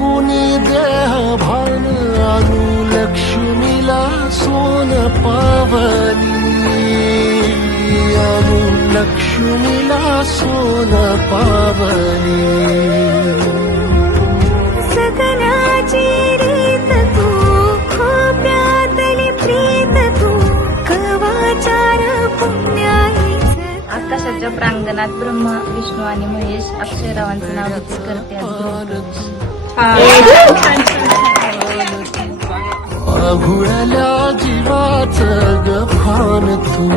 कुणी देह भान आणू लक्ष्मीला सोन पावली आणू लक्ष्मीला सोन पावली सगनाची रीत तू खोप्यातली प्रीत तू कवाचार पुण्याईच आकाशाच्या प्रांगणात ब्रह्मा विष्णू आणि महेश अक्षयरावांचं नाव घेतले करते आघुळल्या जीवाचं गफान तू